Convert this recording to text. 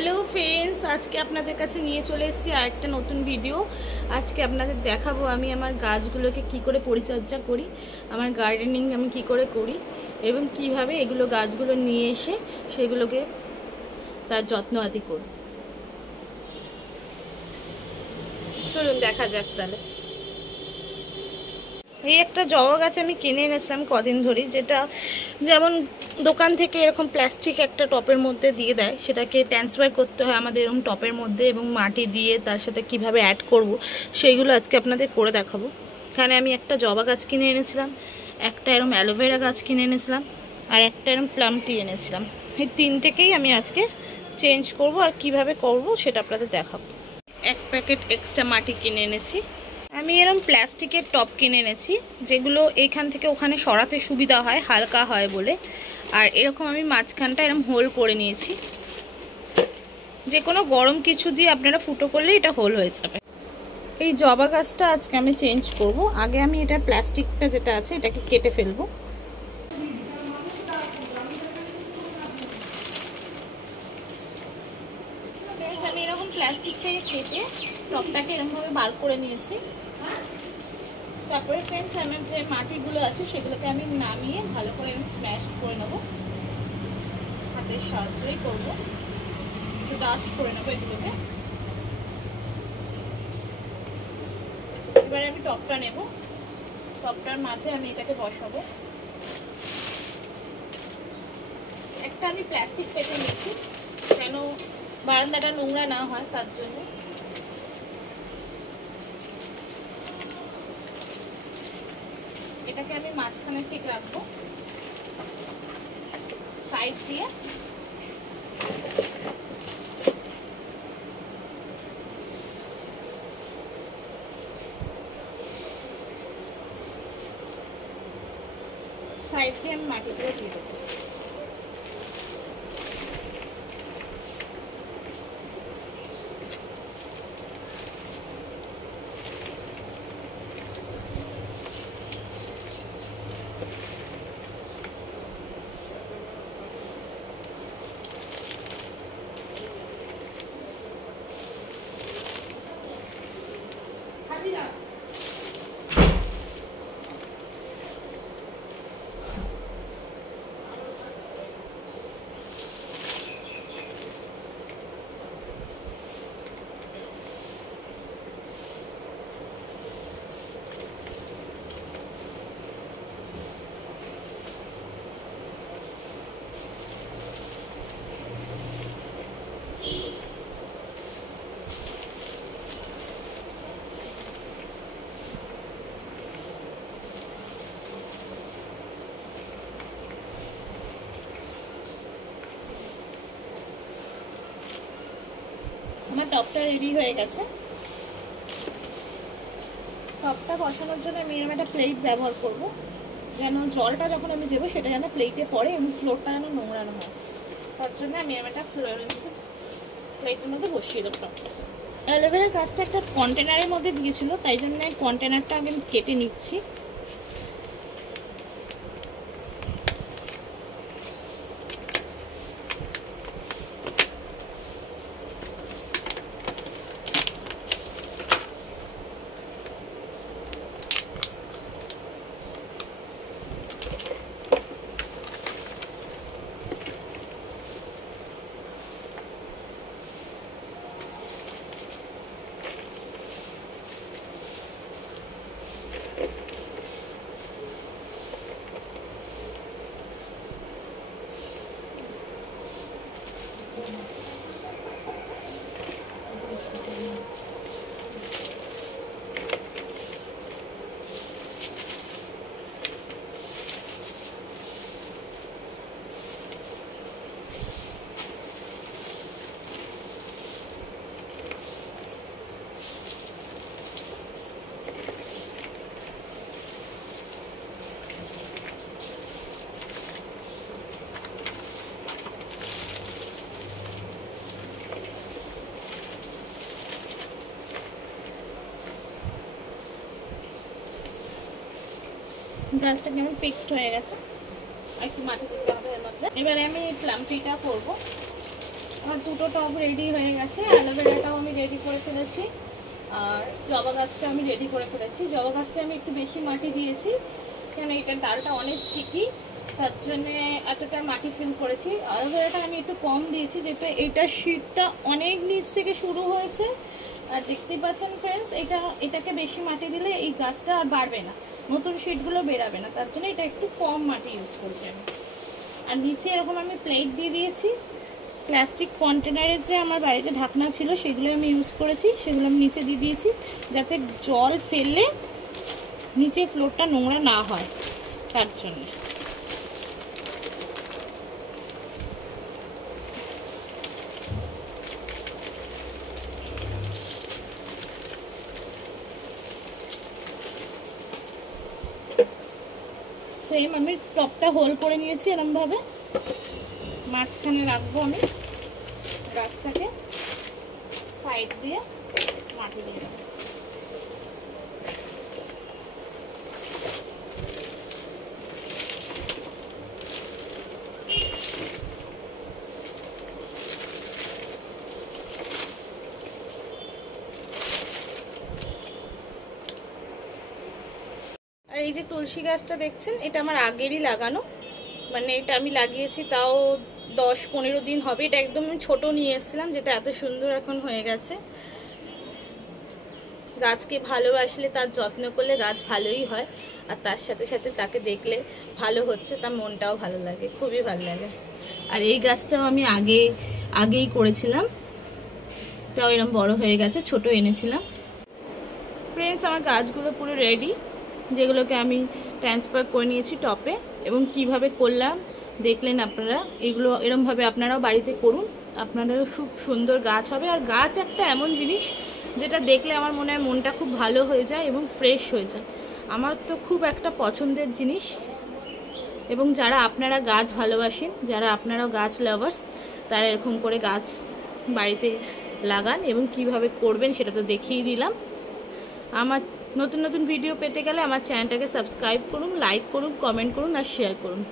Hello friends, আজকে আপনাদের কাছে নিয়ে চলে এসেছি আরেকটা নতুন ভিডিও। আজকে আপনাদের দেখাবো আমি আমার গাছগুলোকে কি করে পরিচর্যা করি, আমার গার্ডেনিং আমি কি করে করি এবং কিভাবে এগুলো গাছগুলো নিয়ে এসে সেগুলোকে তার যত্ন আদি করি। চলুন দেখা যাক তাহলে। এই একটা জবা গাছ আমি কিনে এনেছিলাম কদিন ধরে, যেটা যেমন দোকান থেকে এরকম প্লাস্টিক একটা টপের মধ্যে দিয়ে দেয়, সেটাকে ট্রান্সফার করতে হয় আমাদের এরকম টপের মধ্যে এবং মাটি দিয়ে তার সাথে কিভাবে অ্যাড করব সেইগুলো আজকে আপনাদের করে দেখাবো। এখানে আমি একটা জবা গাছ কিনে এনেছিলাম, একটা এরকম অ্যালোভেরা গাছ কিনে এনেছিলাম, আর একটা এরকম প্লাম ট্রি এনেছিলাম। এই তিনটেকেই আমি আজকে চেঞ্জ করব আর কিভাবে করব সেটা আপনাদের দেখাবো। এক প্যাকেট এক্সট্রা মাটি কিনে এনেছি। আমি এরকম প্লাস্টিকের টপ কিনে এনেছি, যেগুলো এইখান থেকে ওখানে সরাতে সুবিধা হয়, হালকা হয় বলে। আর এরকম আমি মাঝখানটা এরকম হোল করে নিয়েছি, যে কোনো গরম কিছু দিয়ে আপনারা ফুটো করলে এটা হোল হয়ে যাবে। এই জবা গাছটা আজকে আমি চেঞ্জ করব। আগে আমি এটা প্লাস্টিকটা যেটা আছে এটাকে কেটে ফেলবো। আমি এরকম প্লাস্টিক থেকে কেটে টপটাকে এরকমভাবে বার করে নিয়েছি। তারপরে ফ্রেন্ডস, আমার যে মাটিগুলো আছে সেগুলোকে আমি নামিয়ে ভালো করে আমি স্ম্যাশ করে নেবো, হাতের সাহায্যই করবো, একটু ডাস্ট করে নেবো এগুলোকে। এবারে আমি টপটা নেব, টপটার মাঝে আমি এটাকে বসাবো। একটা আমি প্লাস্টিক পেতে নিয়েছি যেন বারান্দাটা নোংরা না হয়, তার জন্য। এটাকে আমি মাঝখানে ঠিক রাখবো, সাইড দিয়ে আমি মাটিগুলো দিয়ে দেবো। আমার টপটা রেডি হয়ে গেছে। টপটা বসানোর জন্য আমি এরকম একটা প্লেট ব্যবহার করব, যেন জলটা যখন আমি দেবো সেটা যেন প্লেটে পড়ে এবং ফ্লোরটা যেন নোংরা না হয়। তার জন্য আমি এরকম একটা প্লেটের মধ্যে বসিয়ে দেবো টপটা। অ্যালোভেরা গাছটা একটা কন্টেনারের মধ্যে দিয়েছিল, তাই জন্য কন্টেনারটা আমি কেটে নিচ্ছি। গাছটা কেমন ফিক্সড হয়ে গেছে, আর একটু মাটি দিতে হবে এর মধ্যে। এবারে আমি প্লাম ট্রিটা করবো। আমার দুটো টব রেডি হয়ে গেছে। অ্যালোভেরাটাও আমি রেডি করে ফেলেছি, আর জবা গাছটা আমি রেডি করে ফেলেছি। জবা গাছটা আমি একটু বেশি মাটি দিয়েছি, কেন এটার ডালটা অনেক স্টিকি, তার জন্যে এতটা মাটি ফিল করেছি। অ্যালোভেরাটা আমি একটু কম দিয়েছি, যেটা এইটার শীটটা অনেক নিচ থেকে শুরু হয়েছে। আর দেখতে পাচ্ছেন ফ্রেন্ডস, এটাকে বেশি মাটি দিলে এই গাছটা আর বাড়বে না, নতুন শীটগুলো বেরাবে না, তার জন্য এটা একটু কম মাটি ইউজ করছি আমি। আর নিচে এরকম আমি প্লেট দিয়ে দিয়েছি। প্লাস্টিক কন্টেনারের যে আমার বাড়িতে ঢাকনা ছিল সেগুলো আমি ইউজ করেছি, সেগুলো আমি নিচে দিয়ে দিয়েছি, যাতে জল ফেললে নিচে ফ্লোরটা নোংরা না হয়, তার জন্য। সেম আমি টপটা হোল করে নিয়েছি, এরকমভাবে মাঝখানে রাখবো আমি গাছটাকে, সাইড দিয়ে মাটি দিয়ে দেবো। আর এই যে তুলসী গাছটা দেখছেন, এটা আমার আগেরই লাগানো, মানে এটা আমি লাগিয়েছি তাও 10-15 দিন হবে। এটা একদম ছোট নিয়ে এসেছিলাম, যেটা এত সুন্দর এখন হয়ে গেছে। গাছকে ভালোবাসলে, তার যত্ন করলে গাছ ভালোই হয়, আর তার সাথে সাথে তাকে দেখলে ভালো হচ্ছে, তার মনটাও ভালো লাগে, খুবই ভালো লাগে। আর এই গাছটাও আমি আগেই করেছিলাম, এটাও এরকম বড় হয়ে গেছে, ছোট এনেছিলাম। ফ্রেন্ডস, আমার গাছগুলো পুরো রেডি, যেগুলোকে আমি ট্রান্সফার করে নিয়েছি টপে। এবং কিভাবে করলাম দেখলেন আপনারা। এগুলো এরমভাবে আপনারাও বাড়িতে করুন, আপনাদেরও খুব সুন্দর গাছ হবে। আর গাছ একটা এমন জিনিস যেটা দেখলে আমার মনে হয় মনটা খুব ভালো হয়ে যায় এবং ফ্রেশ হয়ে যায়। আমার তো খুব একটা পছন্দের জিনিস। এবং যারা আপনারা গাছ ভালোবাসেন, যারা আপনারাও গাছ লাভার্স, তারা এরকম করে গাছ বাড়িতে লাগান। এবং কিভাবে করবেন সেটা তো দেখিয়ে দিলাম। আমার নতুন নতুন ভিডিও পেতে গেলে আমার চ্যানেলটাকে সাবস্ক্রাইব করুন, লাইক করুন, কমেন্ট করুন আর শেয়ার করুন।